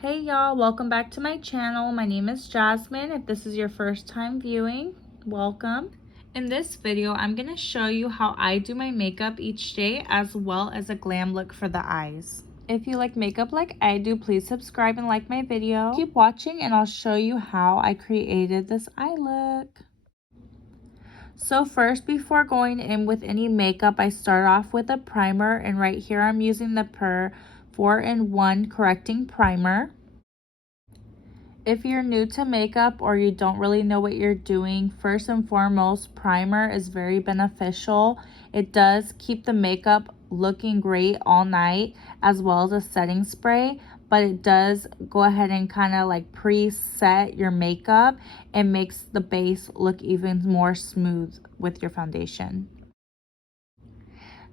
Hey y'all, welcome back to my channel. My name is Jasmine. If this is your first time viewing, welcome. In this video, I'm going to show you how I do my makeup each day as well as a glam look for the eyes. If you like makeup like I do, please subscribe and like my video. Keep watching and I'll show you how I created this eye look. So first, before going in with any makeup, I start off with a primer, and right here I'm using the 4-in-1 correcting primer. If you're new to makeup or you don't really know what you're doing, first and foremost, primer is very beneficial. It does keep the makeup looking great all night, as well as a setting spray, but it does go ahead and kind of like preset your makeup and makes the base look even more smooth with your foundation.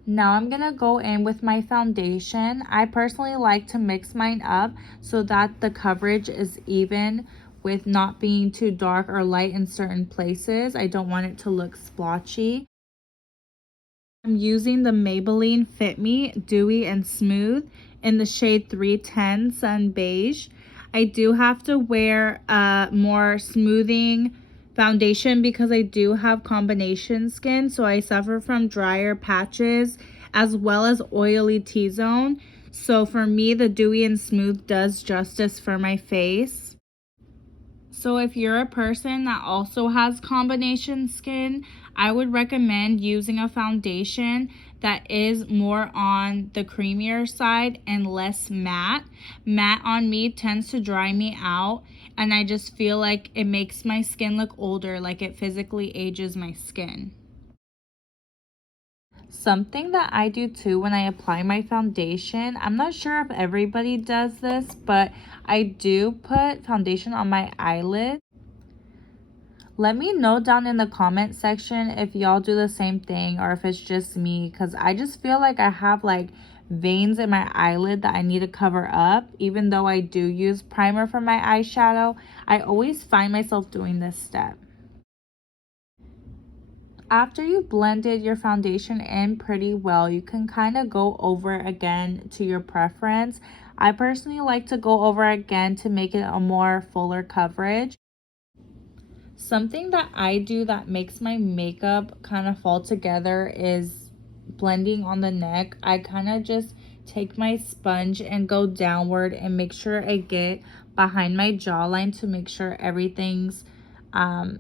Now I'm gonna go in with my foundation. I personally like to mix mine up so that the coverage is even with not being too dark or light in certain places. I don't want it to look splotchy. I'm using the Maybelline FitMe Dewy and Smooth in the shade 310 Sun Beige. I do have to wear more smoothing foundation because I do have combination skin, so I suffer from drier patches as well as oily T-zone. So for me, the Dewy and Smooth does justice for my face. So if you're a person that also has combination skin, I would recommend using a foundation that is more on the creamier side and less matte. Matte on me tends to dry me out, and I just feel like it makes my skin look older, like it physically ages my skin. Something that I do too when I apply my foundation, I'm not sure if everybody does this, but I do put foundation on my eyelid. Let me know down in the comment section if y'all do the same thing or if it's just me, because I just feel like I have like veins in my eyelid that I need to cover up. Even though I do use primer for my eyeshadow, I always find myself doing this step. After you've blended your foundation in pretty well, you can kind of go over again to your preference. I personally like to go over again to make it a more fuller coverage. Something that I do that makes my makeup kind of fall together is blending on the neck. I kind of just take my sponge and go downward and make sure I get behind my jawline to make sure everything's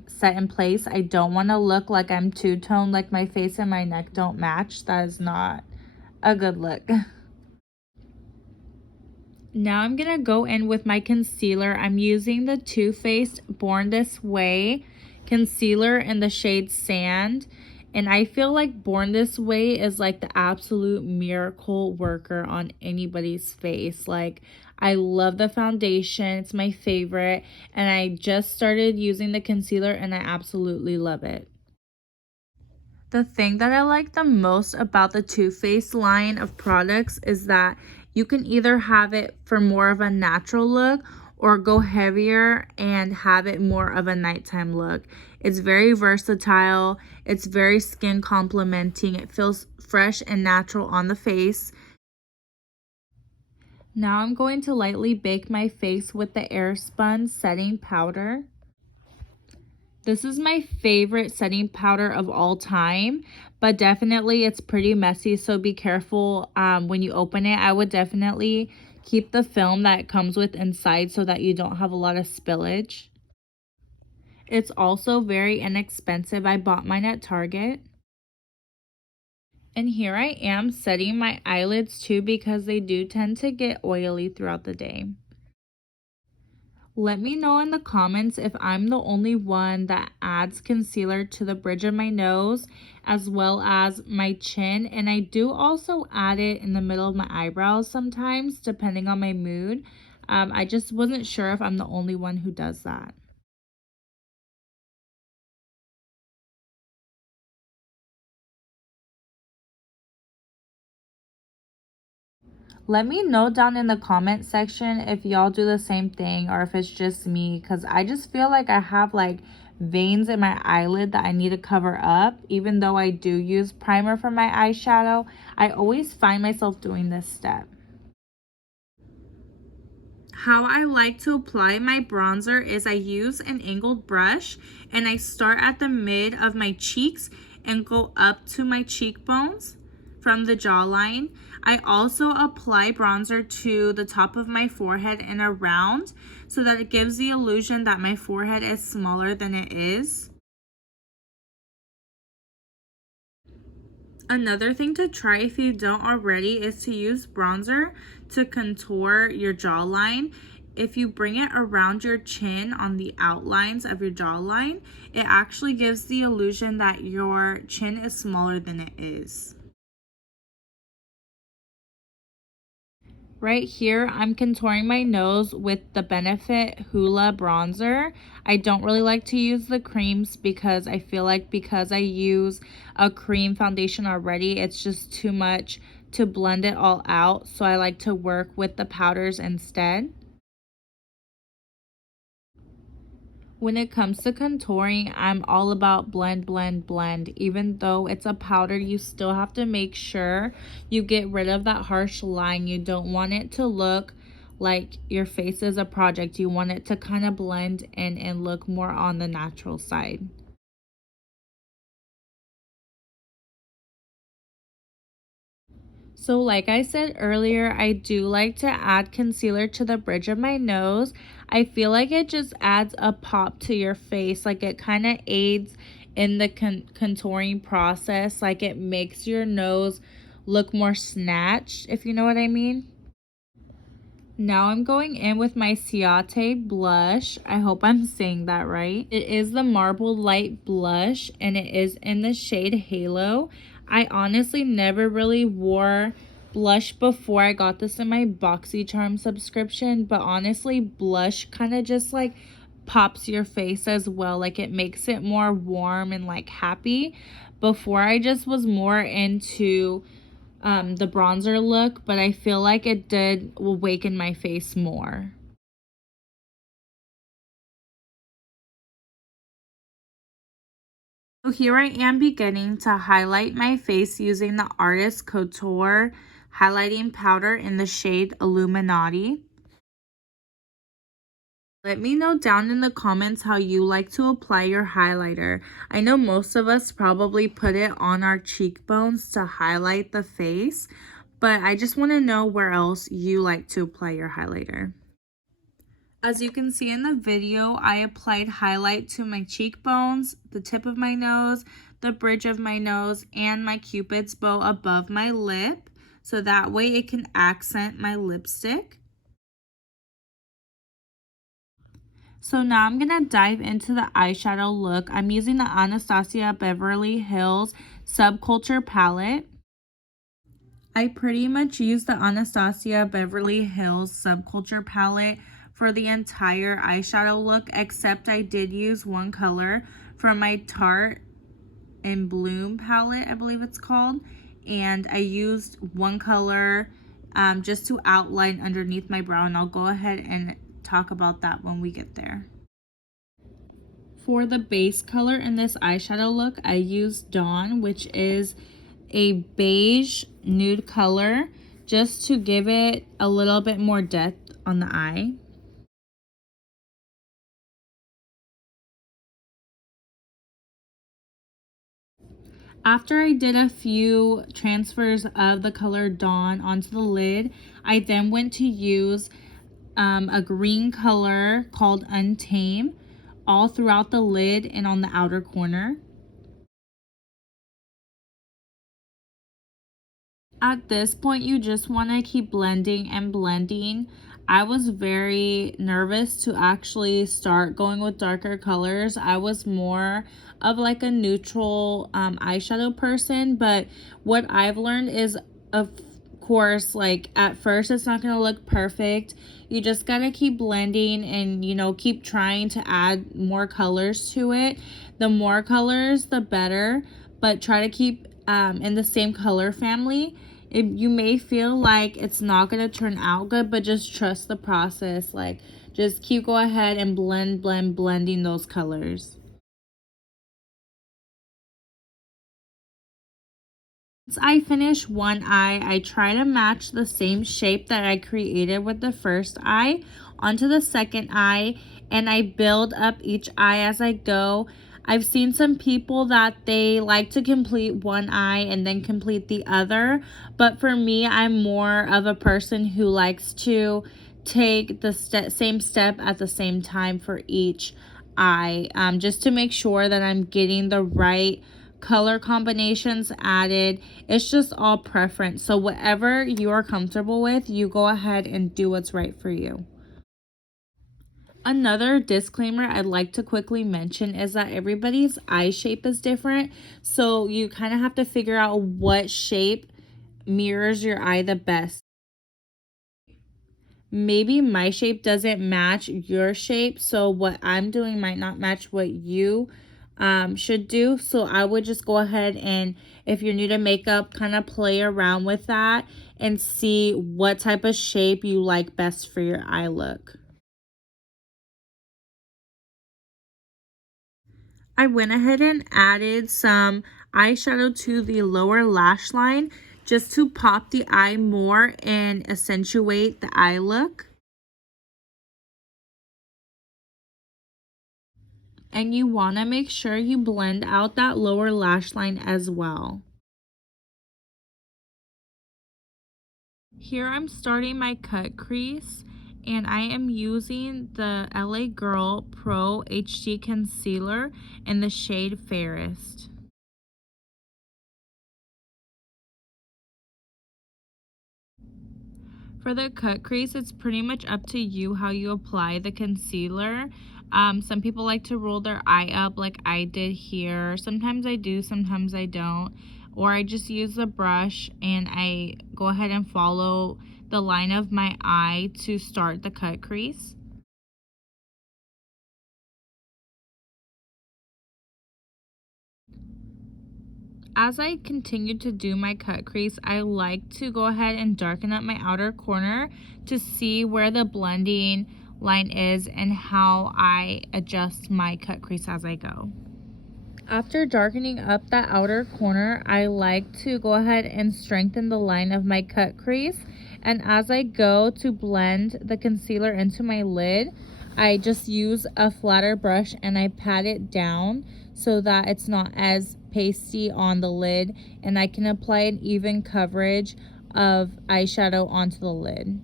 set in place. I don't want to look like I'm two-toned, like my face and my neck don't match. That is not a good look. Now I'm going to go in with my concealer. I'm using the Too Faced Born This Way concealer in the shade Sand. And I feel like Born This Way is like the absolute miracle worker on anybody's face. Like, I love the foundation. It's my favorite. And I just started using the concealer and I absolutely love it. The thing that I like the most about the Too Faced line of products is that you can either have it for more of a natural look or go heavier and have it more of a nighttime look. It's very versatile. It's very skin complementing. It feels fresh and natural on the face. Now I'm going to lightly bake my face with the Airspun setting powder. This is my favorite setting powder of all time, but definitely it's pretty messy, so be careful when you open it. I would definitely keep the film that it comes with inside so that you don't have a lot of spillage. It's also very inexpensive. I bought mine at Target. And here I am setting my eyelids too because they do tend to get oily throughout the day. Let me know in the comments if I'm the only one that adds concealer to the bridge of my nose as well as my chin. And I do also add it in the middle of my eyebrows sometimes, depending on my mood. I just wasn't sure if I'm the only one who does that. Let me know down in the comment section if y'all do the same thing or if it's just me, because I just feel like I have like veins in my eyelid that I need to cover up. Even though I do use primer for my eyeshadow, I always find myself doing this step. How I like to apply my bronzer is I use an angled brush and I start at the mid of my cheeks and go up to my cheekbones from the jawline. I also apply bronzer to the top of my forehead and around so that it gives the illusion that my forehead is smaller than it is. Another thing to try if you don't already is to use bronzer to contour your jawline. If you bring it around your chin on the outlines of your jawline, it actually gives the illusion that your chin is smaller than it is. Right here, I'm contouring my nose with the Benefit Hoola bronzer. I don't really like to use the creams because I feel like because I use a cream foundation already, it's just too much to blend it all out. So I like to work with the powders instead. When it comes to contouring, I'm all about blend, blend, blend. Even though it's a powder, you still have to make sure you get rid of that harsh line. You don't want it to look like your face is a project. You want it to kind of blend in and look more on the natural side. So like I said earlier, I do like to add concealer to the bridge of my nose. I feel like it just adds a pop to your face. Like it kind of aids in the contouring process. Like it makes your nose look more snatched, if you know what I mean. Now I'm going in with my Ciaté blush. I hope I'm saying that right. It is the Marble Light blush and it is in the shade Halo. I honestly never really wore blush before I got this in my BoxyCharm subscription, but honestly blush kind of just like pops your face as well. Like it makes it more warm and like happy. Before I just was more into the bronzer look, but I feel like it did awaken my face more. So here I am beginning to highlight my face using the Artist Couture highlighting powder in the shade Illuminati. Let me know down in the comments how you like to apply your highlighter. I know most of us probably put it on our cheekbones to highlight the face, but I just want to know where else you like to apply your highlighter. As you can see in the video, I applied highlight to my cheekbones, the tip of my nose, the bridge of my nose, and my Cupid's bow above my lip, so that way it can accent my lipstick. So now I'm going to dive into the eyeshadow look. I'm using the Anastasia Beverly Hills Subculture palette. I pretty much used the Anastasia Beverly Hills Subculture palette for the entire eyeshadow look, except I did use one color from my Tarte in Bloom palette, I believe it's called, and I used one color just to outline underneath my brow, and I'll go ahead and talk about that when we get there. For the base color in this eyeshadow look, I used Dawn, which is a beige nude color, just to give it a little bit more depth on the eye. After I did a few transfers of the color Dawn onto the lid, I then went to use a green color called Untamed all throughout the lid and on the outer corner. At this point, you just want to keep blending and blending. I was very nervous to actually start going with darker colors. I was more of like a neutral eyeshadow person, but what I've learned is, of course, like at first it's not going to look perfect. You just got to keep blending and, you know, keep trying to add more colors to it. The more colors, the better, but try to keep in the same color family. You may feel like it's not going to turn out good, but just trust the process. Like, just keep go ahead and blending those colors. Once I finish one eye, I try to match the same shape that I created with the first eye onto the second eye, and I build up each eye as I go. I've seen some people that they like to complete one eye and then complete the other, but for me, I'm more of a person who likes to take the same step at the same time for each eye, just to make sure that I'm getting the right color combinations added. It's just all preference, so whatever you are comfortable with, you go ahead and do what's right for you. Another disclaimer I'd like to quickly mention is that everybody's eye shape is different, so you kind of have to figure out what shape mirrors your eye the best. Maybe my shape doesn't match your shape, so what I'm doing might not match what you should do. So I would just go ahead and, if you're new to makeup, kind of play around with that and see what type of shape you like best for your eye look. I went ahead and added some eyeshadow to the lower lash line just to pop the eye more and accentuate the eye look. And you want to make sure you blend out that lower lash line as well. Here I'm starting my cut crease, and I am using the LA Girl Pro HD Concealer in the shade Fairest. For the cut crease, it's pretty much up to you how you apply the concealer. Some people like to roll their eye up like I did here. Sometimes I do, sometimes I don't. Or I just use the brush and I go ahead and follow the line of my eye to start the cut crease. As I continue to do my cut crease, I like to go ahead and darken up my outer corner to see where the blending line is and how I adjust my cut crease as I go. After darkening up that outer corner, I like to go ahead and strengthen the line of my cut crease. And as I go to blend the concealer into my lid, I just use a flatter brush and I pat it down so that it's not as pasty on the lid, and I can apply an even coverage of eyeshadow onto the lid.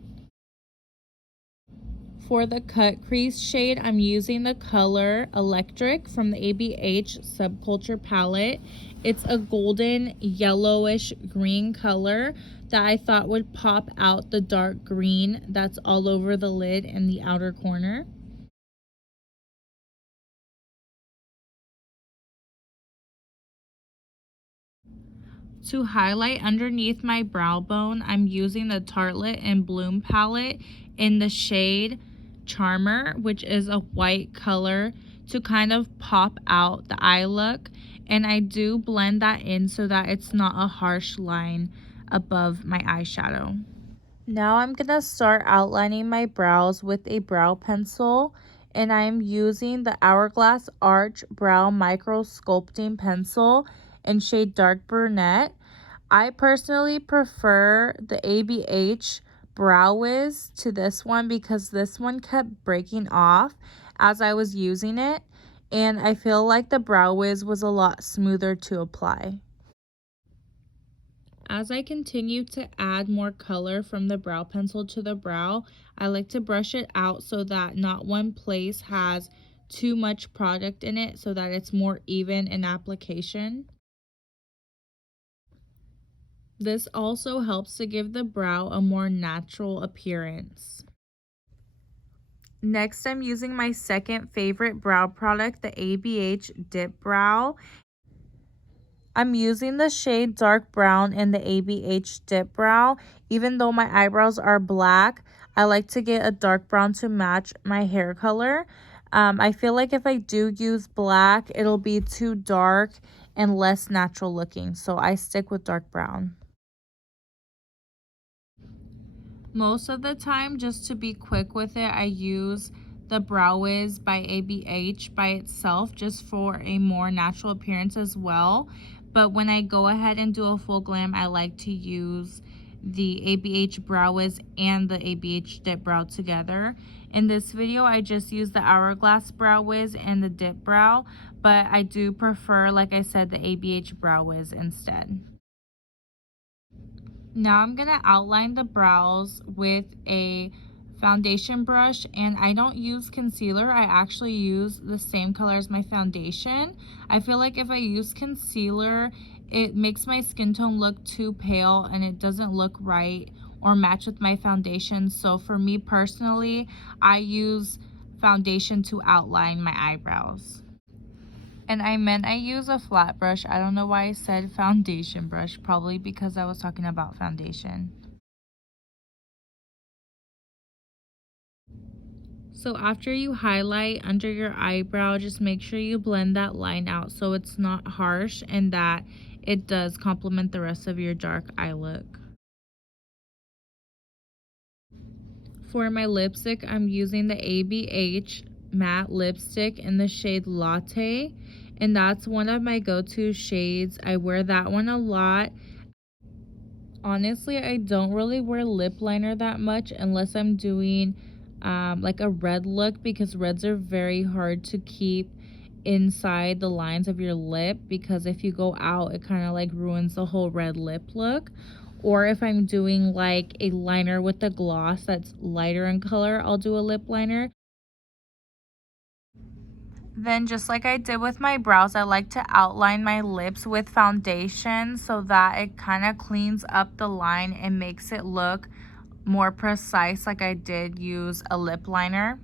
For the cut crease shade, I'm using the color Electric from the ABH Subculture palette. It's a golden yellowish green color that I thought would pop out the dark green that's all over the lid and the outer corner. To highlight underneath my brow bone, I'm using the Tartelette and Bloom palette in the shade Charmer, which is a white color, to kind of pop out the eye look. And I do blend that in so that it's not a harsh line above my eyeshadow. Now I'm going to start outlining my brows with a brow pencil, and I'm using the Hourglass Arch Brow Micro Sculpting Pencil in shade Dark Brunette. I personally prefer the ABH Brow Wiz to this one because this one kept breaking off as I was using it, and I feel like the Brow Wiz was a lot smoother to apply. As I continue to add more color from the brow pencil to the brow, I like to brush it out so that not one place has too much product in it, so that it's more even in application. This also helps to give the brow a more natural appearance. Next, I'm using my second favorite brow product, the ABH Dip Brow. I'm using the shade Dark Brown in the ABH Dip Brow. Even though my eyebrows are black, I like to get a dark brown to match my hair color. I feel like if I do use black, it'll be too dark and less natural looking, so I stick with dark brown. Most of the time, just to be quick with it, I use the Brow Wiz by ABH by itself just for a more natural appearance as well. But when I go ahead and do a full glam, I like to use the ABH Brow Wiz and the ABH Dip Brow together. In this video, I just used the Hourglass Brow Wiz and the Dip Brow, but I do prefer, like I said, the ABH Brow Wiz instead. Now I'm going to outline the brows with a foundation brush, and I don't use concealer. I actually use the same color as my foundation. I feel like if I use concealer, it makes my skin tone look too pale and it doesn't look right or match with my foundation. So for me personally, I use foundation to outline my eyebrows. And I meant I use a flat brush. I don't know why I said foundation brush, probably because I was talking about foundation. So after you highlight under your eyebrow, just make sure you blend that line out so it's not harsh and that it does complement the rest of your dark eye look. For my lipstick, I'm using the ABH matte lipstick in the shade Latte, and that's one of my go-to shades. I wear that one a lot. Honestly, I don't really wear lip liner that much unless I'm doing like a red look, because reds are very hard to keep inside the lines of your lip, because if you go out, it kind of like ruins the whole red lip look. Or if I'm doing like a liner with a gloss that's lighter in color, I'll do a lip liner. Then just like I did with my brows, I like to outline my lips with foundation so that it kind of cleans up the line and makes it look more precise, like I did use a lip liner.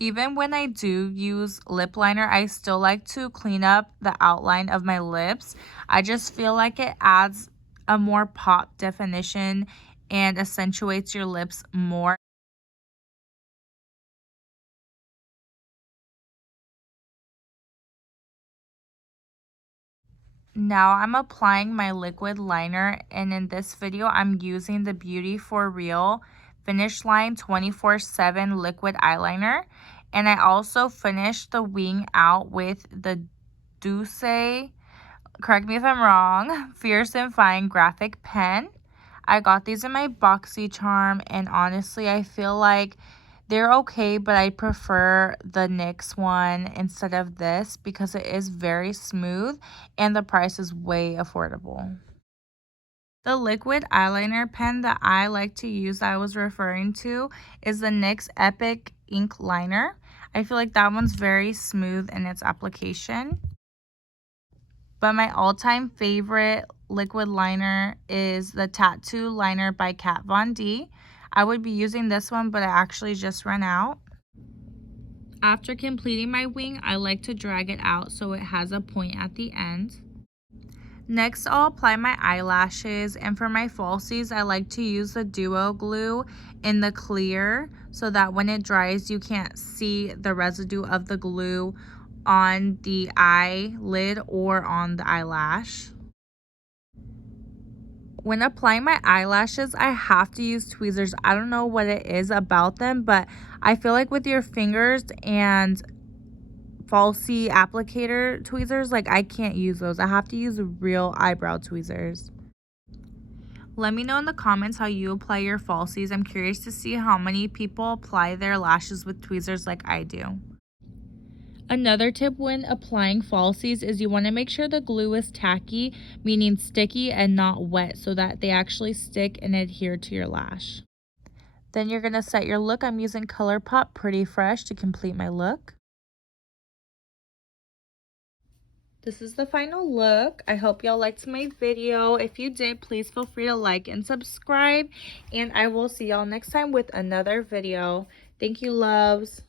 Even when I do use lip liner, I still like to clean up the outline of my lips. I just feel like it adds a more pop definition and accentuates your lips more. Now I'm applying my liquid liner, and in this video I'm using the Beauty For Real Finish Line 24/7 liquid eyeliner, and I also finished the wing out with the Doucce, correct me if I'm wrong, Fierce and Fine graphic pen. I got these in my BoxyCharm, and honestly I feel like they're okay, but I prefer the NYX one instead of this because it is very smooth and the price is way affordable. The liquid eyeliner pen that I like to use, that I was referring to, is the NYX Epic Ink Liner. I feel like that one's very smooth in its application. But my all-time favorite liquid liner is the Tattoo Liner by Kat Von D. I would be using this one, but I actually just ran out. After completing my wing, I like to drag it out so it has a point at the end. Next, I'll apply my eyelashes, and for my falsies, I like to use the Duo Glue in the clear so that when it dries, you can't see the residue of the glue on the eyelid or on the eyelash. When applying my eyelashes, I have to use tweezers. I don't know what it is about them, but I feel like with your fingers and falsie applicator tweezers, like I can't use those. I have to use real eyebrow tweezers. Let me know in the comments how you apply your falsies. I'm curious to see how many people apply their lashes with tweezers like I do. Another tip when applying falsies is you want to make sure the glue is tacky, meaning sticky and not wet, so that they actually stick and adhere to your lash. Then you're going to set your look. I'm using ColourPop Pretty Fresh to complete my look. This is the final look. I hope y'all liked my video. If you did, please feel free to like and subscribe, and I will see y'all next time with another video. Thank you, loves.